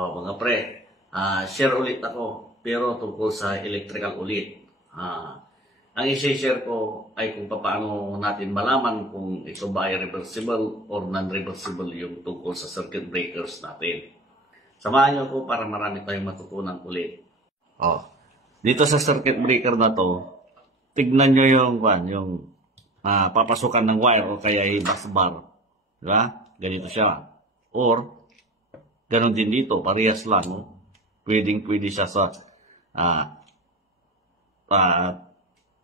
Mga pre, share ulit ako, pero tungkol sa electrical ulit. Ang i-share ko ay kung paano natin malaman kung ito ba ay reversible or non-reversible yung tungkol sa circuit breakers natin. Samahan niyo ko para marami tayong matutunan ulit. Dito sa circuit breaker na to, tignan nyo yung papasukan ng wire o kaya yung bus bar. Diba? Ganito siya. Or, ganon din dito, parehas lang. No? Pwede siya sa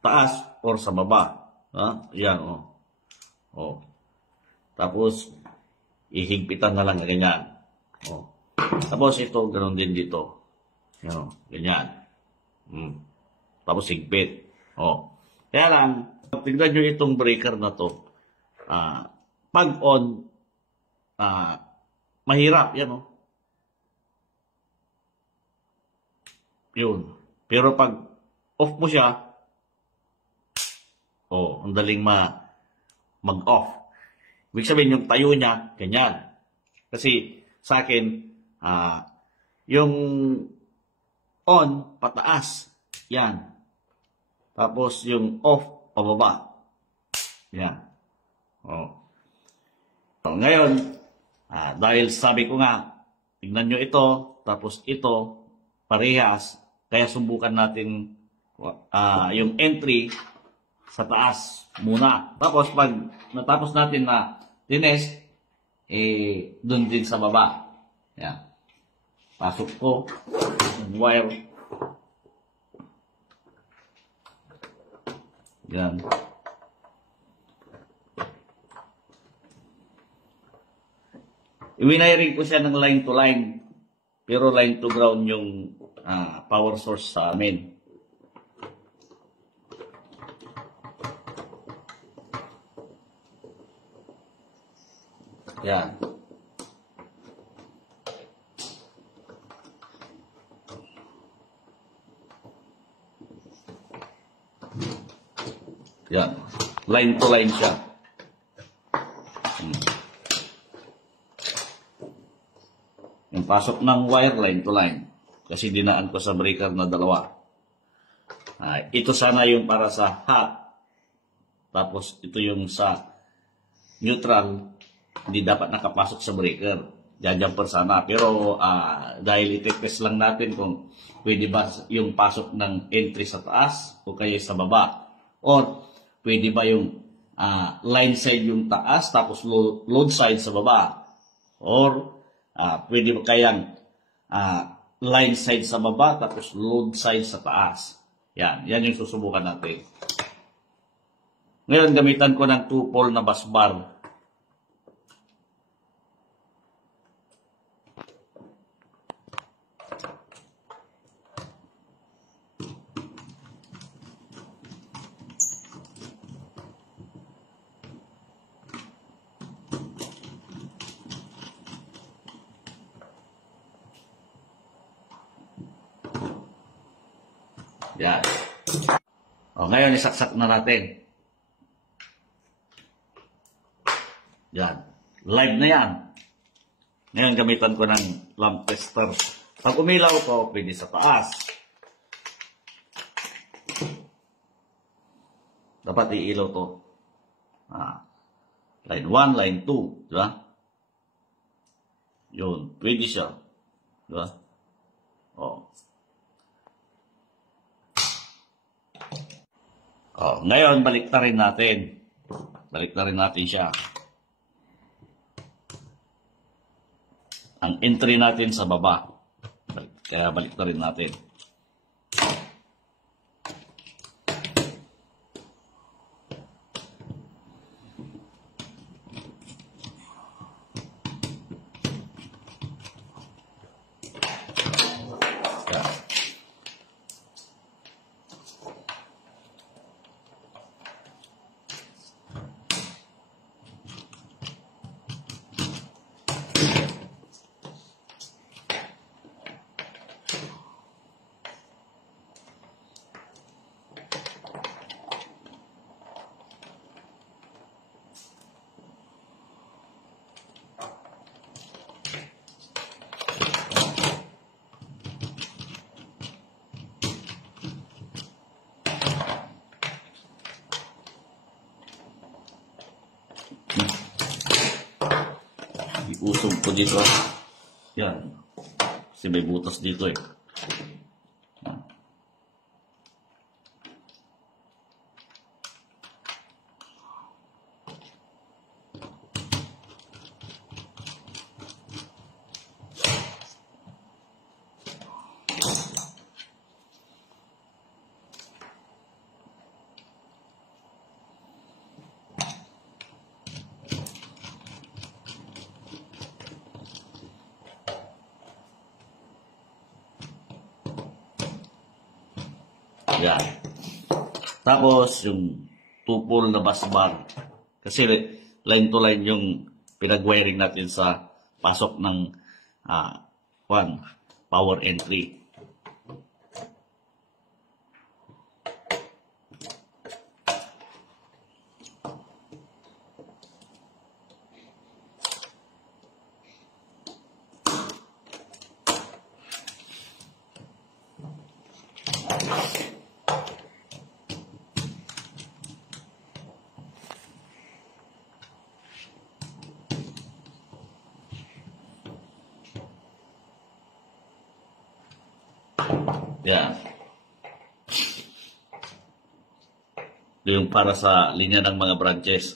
taas or sa baba. Yan, Tapos, ihigpitan na lang ganyan. Tapos ito, ganon din dito. Yan, ganyan. Tapos higpit. Kaya lang, tignan nyo itong breaker na to. Pag on, mahirap. Yan, Yun. Pero pag off mo siya, ang daling mag-off. Ibig sabihin, yung tayo niya, ganyan. Kasi sa akin, yung on, pataas. Yan. Tapos yung off, pababa. Yan. Ngayon, dahil sabi ko nga, tignan nyo ito, tapos ito, parehas, kaya subukan natin yung entry sa taas muna. Tapos pag natapos natin na tinest, dun din sa baba. Yan. Pasok ko yung wire. Yan. Iwiniring ko siya ng line to line. Pero line to ground yung power source sa amin. Yan. Yan. Line to line siya. Yung pasok ng wire, line to line. Kasi dinaan ko sa breaker na dalawa. Ito sana yung para sa hot. Tapos ito yung sa neutral. Hindi dapat nakapasok sa breaker. Jumper sana. Pero dahil itetest lang natin kung pwede ba yung pasok ng entry sa taas o kaya sa baba. Or pwede ba yung line side yung taas tapos load side sa baba. Or pwede ba kayang line side sa baba tapos load side sa taas. Yan yung susubukan natin. Ngayon gamitan ko ng 2-pole na bus bar. Yan. Ngayon, isaksak na natin. Yan. Live na yan. Ngayon, gamitan ko ng lamp tester. Pag umilaw ko, pwede sa taas. Dapat iilaw to. Line 1, line 2. Diba? Yun. Pwede siya. Diba? Ngayon, baliktarin natin. Baliktarin natin siya. Ang entry natin sa baba. Kaya baliktarin natin. Iusog ko dito. Yan. Kasi may butas dito eh. Yan. Tapos, yung two-pole na bus bar. Kasi line to line yung pinag-wiring natin sa pasok ng power entry. Yan. Yung para sa linya ng mga branches.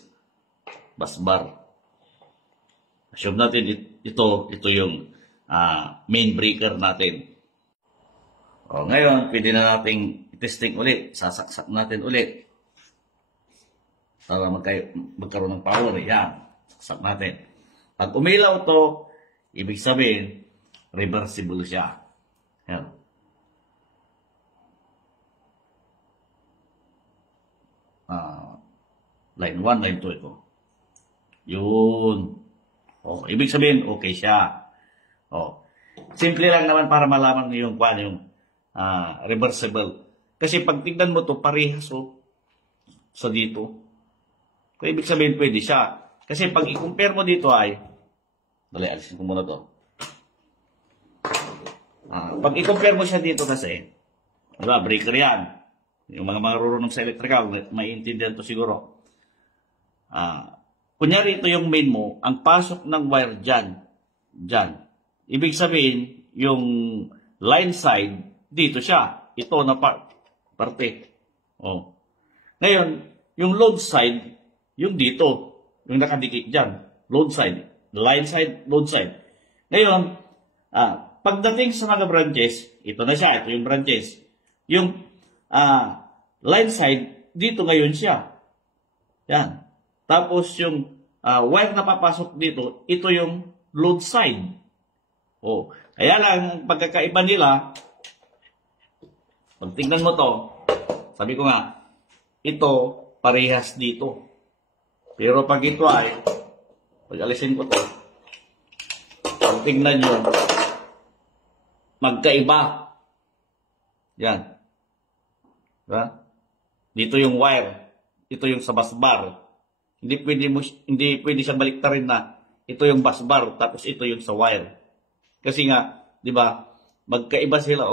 Bus bar. Assume natin ito yung main breaker natin. O, ngayon, pwede na nating testing ulit. Sasaksak natin ulit. Para magkaroon ng power. Yan. Saksak natin. Pag umilaw to, ibig sabihin, reversible siya. Yan. Line 1, line 2 ito. Yun. O, ibig sabihin, okay siya. O, simple lang naman para malaman niyo yung reversible. Kasi pag tignan mo to parehas sa dito. Kaya ibig sabihin, pwede siya. Kasi pag i-compare mo dito ay, dali, alisin ko muna to. Pag i-compare mo siya dito kasi, diba, breaker yan. Yung mga marurunong sa electrical, maiintindihan to siguro. Kunyari ito yung main mo, ang pasok ng wire dyan. Ibig sabihin, yung line side, dito siya. Ito na parte. Oh. Ngayon, yung load side, yung dito. Yung nakadikit dyan. Load side. Line side, load side. Ngayon, pagdating sa mga branches, ito na siya. Ito yung branches. Yung line side, dito ngayon siya. Yan. Tapos yung wire na papasok dito, ito yung load side. O, kaya lang, pagkakaiba nila, pag tingnan mo to, sabi ko nga, ito parehas dito. Pero pag ito ay, pag alisin ko to, pag tingnan nyo, magkaiba. Yan. Diba? Dito yung wire. Ito yung sa bus bar. Hindi pwede siyang baliktarin na ito yung bus bar tapos ito yung sa wire. Kasi nga, 'di ba? Magkaiba sila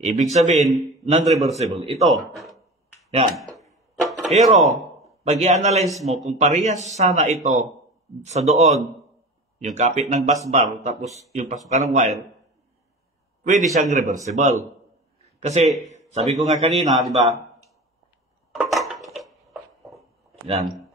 Ibig sabihin, non-reversible ito. Yan. Pero pag i-analyze mo kung parehas sana ito sa doon, yung kapit ng bus bar tapos yung pasukan ng wire, pwede siyang reversible. Kasi sabi ko nga kanina, 'di ba? Yan.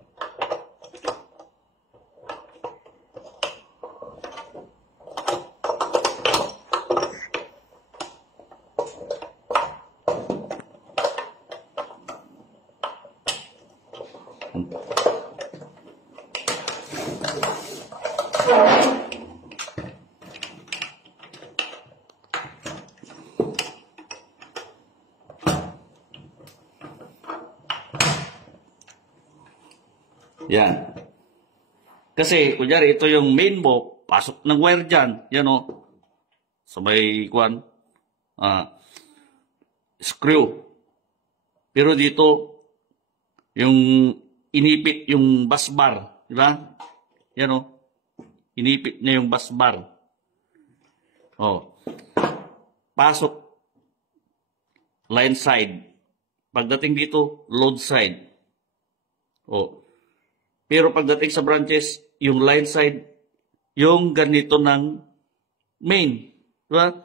Yan. Kasi, kunyari, ito yung main mo, pasok ng wire dyan, yan sa may, screw. Pero dito, yung inipit yung bus bar, di ba? Yan inipit niya yung bus bar. Pasok, line side. Pagdating dito, load side. Pero pagdating sa branches, yung line side, yung ganito ng main. Diba?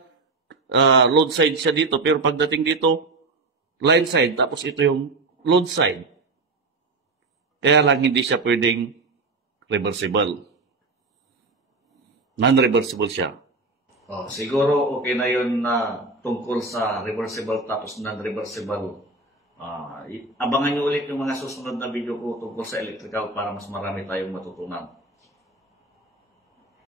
Load side siya dito. Pero pagdating dito, line side. Tapos ito yung load side. Kaya lang hindi siya pwedeng reversible. Non-reversible siya. Siguro okay na yun na tungkol sa reversible tapos non-reversible. Abangan nyo ulit yung mga susunod na video ko tungkol sa electrical para mas marami tayong matutunan.